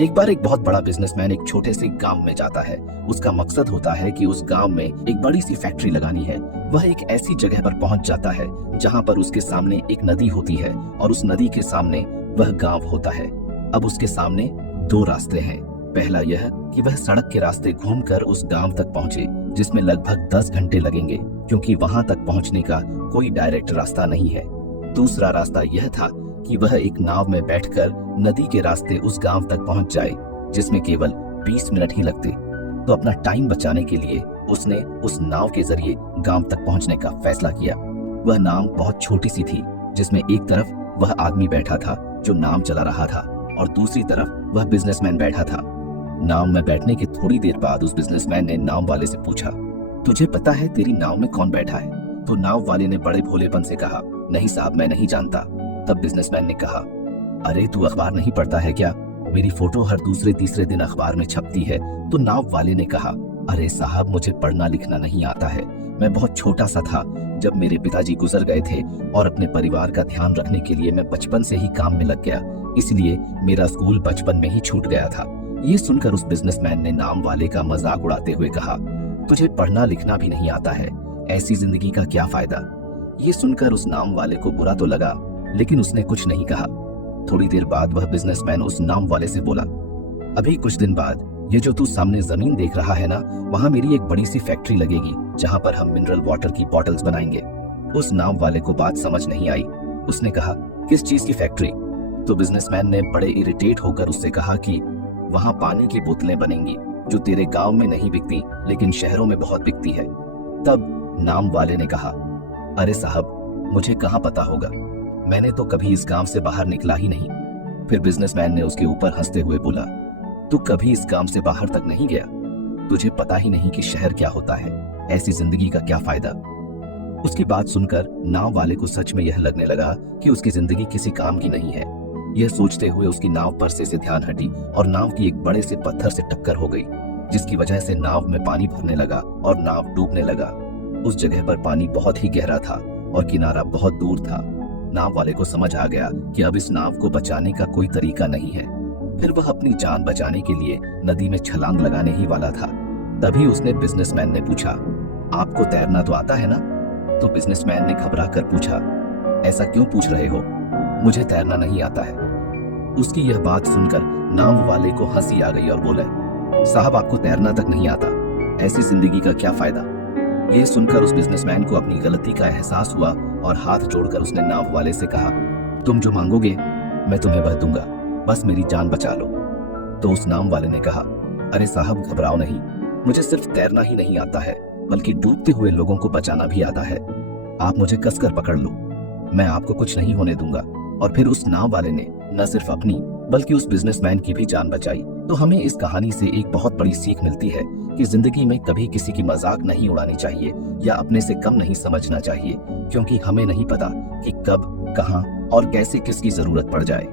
एक बार एक बहुत बड़ा बिजनेसमैन एक छोटे से गांव में जाता है। उसका मकसद होता है कि उस गांव में एक बड़ी सी फैक्ट्री लगानी है। वह एक ऐसी जगह पर पहुंच जाता है जहां पर उसके सामने एक नदी होती है और उस नदी के सामने वह गांव होता है। अब उसके सामने दो रास्ते हैं। पहला यह कि वह सड़क के रास्ते घूमकर उस गांव तक पहुंचे, जिसमें लगभग 10 घंटे लगेंगे क्योंकि वहां तक पहुंचने का कोई डायरेक्ट रास्ता नहीं है। दूसरा रास्ता यह था कि वह एक नाव में बैठकर नदी के रास्ते उस गांव तक पहुंच जाए, जिसमें केवल 20 मिनट ही लगते। तो अपना टाइम बचाने के लिए उसने उस नाव के जरिए गांव तक पहुंचने का फैसला किया। वह नाव बहुत छोटी सी थी, जिसमें एक तरफ वह आदमी बैठा था जो नाव चला रहा था और दूसरी तरफ वह बिजनेसमैन बैठा था। नाव में बैठने के थोड़ी देर बाद उस बिजनेसमैन ने नाव वाले से पूछा, तुझे पता है तेरी नाव में कौन बैठा है? तो नाव वाले ने बड़े भोलेपन से कहा, नहीं साहब, मैं नहीं जानता। तब बिजनेसमैन ने कहा, अरे तू अखबार नहीं पढ़ता है क्या? मेरी फोटो हर दूसरे तीसरे दिन अखबार में छपती है। तो नाव वाले ने कहा, अरे साहब, मुझे पढ़ना लिखना नहीं आता है। मैं बहुत छोटा सा था जब मेरे पिताजी गुजर गए थे और अपने परिवार का ध्यान रखने के लिए मैं बचपन से ही काम में लग गया, इसलिए मेरा स्कूल बचपन में ही छूट गया था। ये सुनकर उस बिजनेसमैन ने नाव वाले का मजाक उड़ाते हुए कहा, तुझे पढ़ना लिखना भी नहीं आता है, ऐसी जिंदगी का क्या फायदा? ये सुनकर उस नाव वाले को बुरा तो लगा, लेकिन उसने कुछ नहीं कहा। थोड़ी देर बाद वह बिजनेसमैन उस नाव वाले से बोला, अभी कुछ दिन बाद ये जो तू सामने जमीन देख रहा है ना, वहाँ मेरी एक बड़ी सी फैक्ट्री लगेगी जहाँ पर हम मिनरल वाटर की बॉटल्स बनाएंगे। उस नाव वाले को बात समझ नहीं आई। उसने कहा, किस चीज की फैक्ट्री? तो बिजनेसमैन ने बड़े इरिटेट होकर उससे कहा कि वहाँ पानी की बोतलें बनेंगी जो तेरे गांव में नहीं बिकती लेकिन शहरों में बहुत बिकती है। तब नाव वाले ने कहा, अरे साहब, मुझे कहाँ पता होगा, मैंने तो कभी इस गांव से बाहर निकला ही नहीं। फिर बिजनेसमैन ने उसके ऊपर हंसते हुए बोला, तू कभी इस गांव से बाहर तक नहीं गया? तुझे पता ही नहीं कि शहर क्या होता है, ऐसी जिंदगी का क्या फायदा? उसकी बात सुनकर नाव वाले को सच में यह लगने लगा कि उसकी जिंदगी किसी काम की नहीं है। यह सोचते हुए उसकी नाव पर से ध्यान हटी और नाव की एक बड़े से पत्थर से टक्कर हो गई, जिसकी वजह से नाव में पानी भरने लगा और नाव डूबने लगा। उस जगह पर पानी बहुत ही गहरा था और किनारा बहुत दूर था। नाव वाले को समझ आ गया कि अब इस नाव को बचाने का कोई तरीका नहीं है। फिर वह अपनी जान बचाने के लिए नदी में छलांग लगाने ही वाला था। तभी उसने बिजनेसमैन ने पूछा, आपको तैरना तो आता है ना? तो बिजनेसमैन ने घबरा कर पूछा, ऐसा क्यों पूछ रहे हो? मुझे तैरना नहीं आता है। उसकी यह बात सुनकर नाव वाले को हंसी आ गई और बोले, साहब, आपको तैरना तक नहीं आता, ऐसी जिंदगी का क्या फायदा? यह सुनकर उस बिजनेसमैन को अपनी गलती का एहसास हुआ और हाथ जोड़कर उसने नाव वाले से कहा, तुम जो मांगोगे मैं तुम्हें वह दूंगा, बस मेरी जान बचा लो। तो उस नाव वाले ने कहा, अरे साहब, घबराओ नहीं, मुझे सिर्फ तैरना ही नहीं आता है बल्कि डूबते हुए लोगों को बचाना भी आता है। आप मुझे कसकर पकड़ लो, मैं आपको कुछ नहीं होने दूंगा। और फिर उस नाव वाले ने न सिर्फ अपनी बल्कि उस बिजनेसमैन की भी जान बचाई। तो हमें इस कहानी से एक बहुत बड़ी सीख मिलती है कि जिंदगी में कभी किसी की मजाक नहीं उड़ानी चाहिए या अपने से कम नहीं समझना चाहिए, क्योंकि हमें नहीं पता कि कब, कहां और कैसे किसकी जरूरत पड़ जाए।